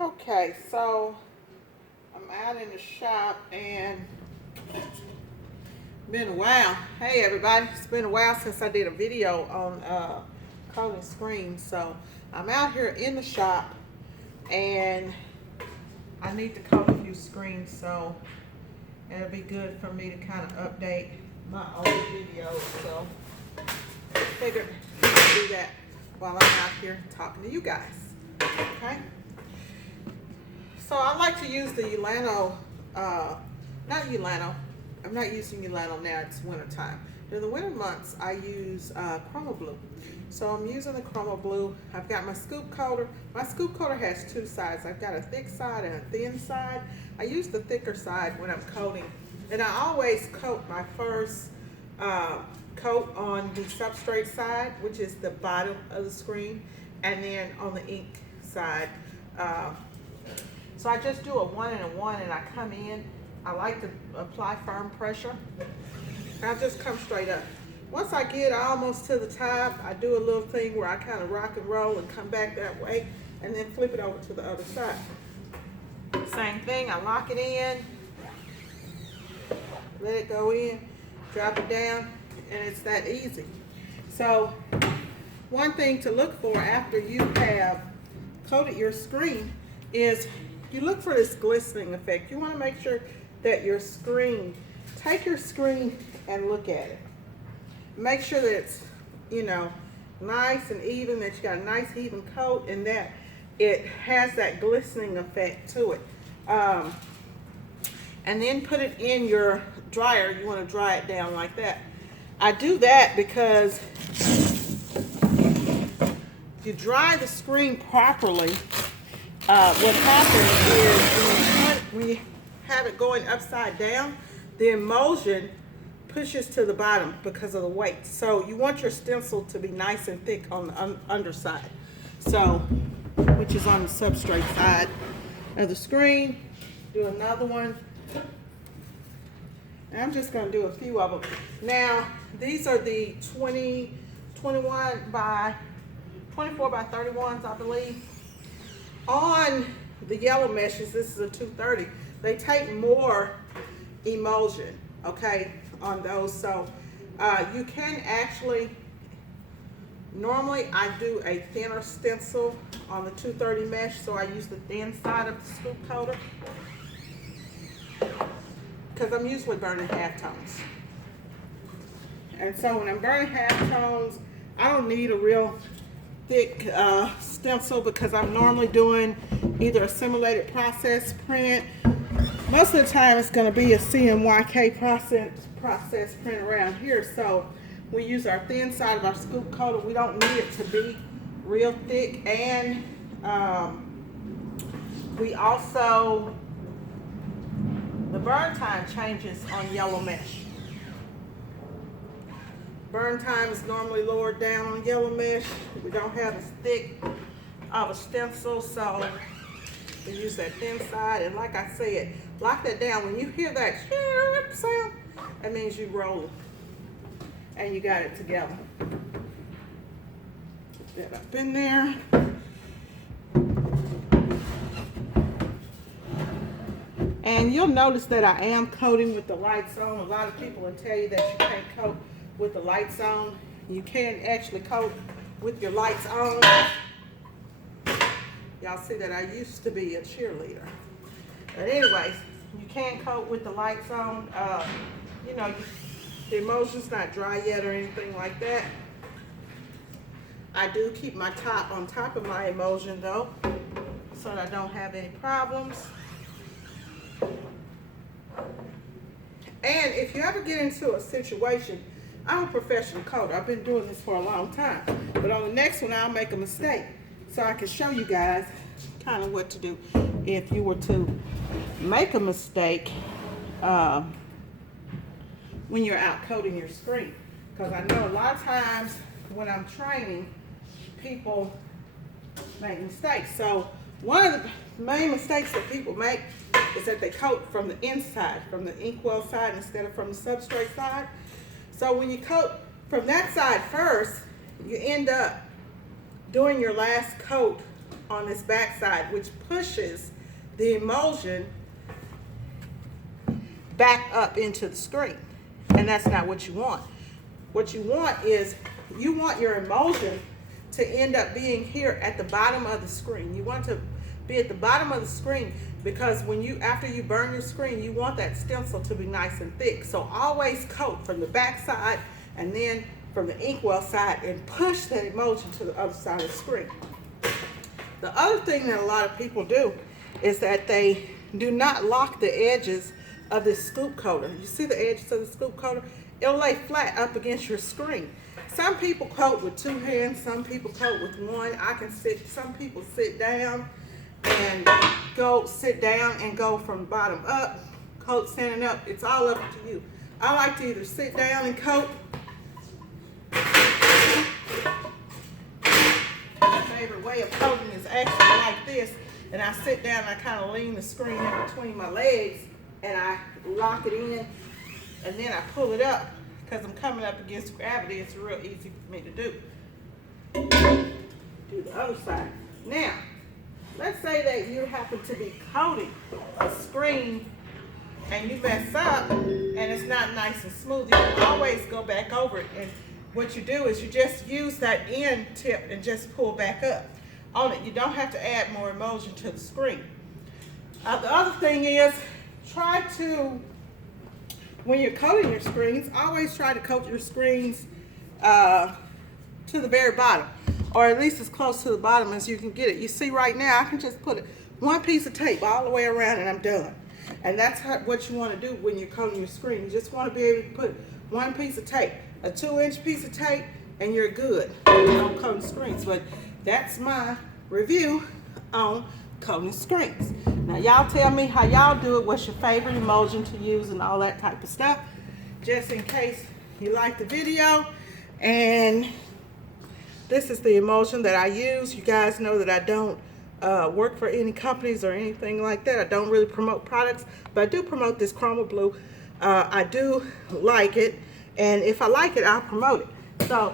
Okay, so I'm out in the shop and been a while. Hey everybody, it's been a while since I did a video on coating screens. So I'm out here in the shop and I need to coat a few screens, so it'll be good for me to kind of update my old videos. So I figured I'd do that while I'm out here talking to you guys. Okay. So I like to use the Ulano, not Ulano. I'm not using Ulano now, it's winter time. In the winter months, I use Chroma Blue. So I'm using the Chroma Blue. I've got my scoop coater. My scoop coater has two sides. I've got a thick side and a thin side. I use the thicker side when I'm coating. And I always coat my first coat on the substrate side, which is the bottom of the screen, and then on the ink side. So I just do a 1 and a 1 and I come in. I like to apply firm pressure. I'll just come straight up. Once I get almost to the top, I do a little thing where I kind of rock and roll and come back that way and then flip it over to the other side. Same thing, I lock it in, let it go in, drop it down, and it's that easy. So one thing to look for after you have coated your screen is you look for this glistening effect. You want to make sure that your screen, take your screen and look at it. Make sure that it's, you know, nice and even, that you got a nice even coat and that it has that glistening effect to it. And then put it in your dryer. You want to dry it down like that. I do that because if you dry the screen properly, what happens is when you have it going upside down, the emulsion pushes to the bottom because of the weight. So you want your stencil to be nice and thick on the underside. So, which is on the substrate side of the screen. Do another one. And I'm just going to do a few of them. Now, these are the 24 by 31s, I believe. On the yellow meshes, this is a 230, they take more emulsion, okay, on those. So you can actually, normally I do a thinner stencil on the 230 mesh, so I use the thin side of the scoop coater because I'm usually burning halftones. And so when I'm burning halftones, I don't need a real thick stencil because I'm normally doing either a simulated process print. Most of the time it's going to be a CMYK process print around here. So we use our thin side of our scoop coater. We don't need it to be real thick. And we also, the burn time changes on yellow mesh. Burn time is normally lowered down on yellow mesh. We don't have as thick of a stencil, so we use that thin side. And like I said, lock that down. When you hear that sound, that means you rolling and you got it together. Put that up in there. And you'll notice that I am coating with the lights on. A lot of people will tell you that you can't coat with the lights on. You can actually coat with your lights on. Y'all see that I used to be a cheerleader. But anyways, you can coat with the lights on. You know, the emulsion's not dry yet or anything like that. I do keep my top on top of my emulsion though, so that I don't have any problems. And if you ever get into a situation, I'm a professional coder. I've been doing this for a long time. But on the next one, I'll make a mistake so I can show you guys kind of what to do if you were to make a mistake when you're out coding your screen. Because I know a lot of times when I'm training, people make mistakes. So one of the main mistakes that people make is that they coat from the inside, from the inkwell side instead of from the substrate side. So when you coat from that side first, you end up doing your last coat on this back side, which pushes the emulsion back up into the screen. And that's not what you want. What you want is, you want your emulsion to end up being here at the bottom of the screen. You want to be at the bottom of the screen, because when you, after you burn your screen, you want that stencil to be nice and thick. So always coat from the back side and then from the inkwell side, and push that emulsion to the other side of the screen. The other thing that a lot of people do is that they do not lock the edges of this scoop coater. You see the edges of the scoop coater? It'll lay flat up against your screen. Some people coat with 2 hands, some people coat with 1. Some people sit down and sit down and go from bottom up, coat standing up. It's all up to you. I like to either sit down and coat. My favorite way of coating is actually like this, and I sit down and I kind of lean the screen in between my legs, and I lock it in, and then I pull it up. Because I'm coming up against gravity, it's real easy for me to do. Do the other side. Now, let's say that you happen to be coating a screen and you mess up and it's not nice and smooth. You can always go back over it, and what you do is you just use that end tip and just pull back up on it. You don't have to add more emulsion to the screen. The other thing is, try to, when you're coating your screens, always try to coat your screens to the very bottom, or at least as close to the bottom as you can get it. You see right now, I can just put one piece of tape all the way around and I'm done. And that's what you want to do when you're coating your screen. You just want to be able to put one piece of tape, a 2-inch piece of tape, and you're good on coating screens. But that's my review on coating screens. Now y'all tell me how y'all do it, what's your favorite emulsion to use and all that type of stuff, just in case you like the video. And this is the emulsion that I use. You guys know that I don't work for any companies or anything like that. I don't really promote products, but I do promote this Chroma Blue. I do like it, and if I like it, I'll promote it. So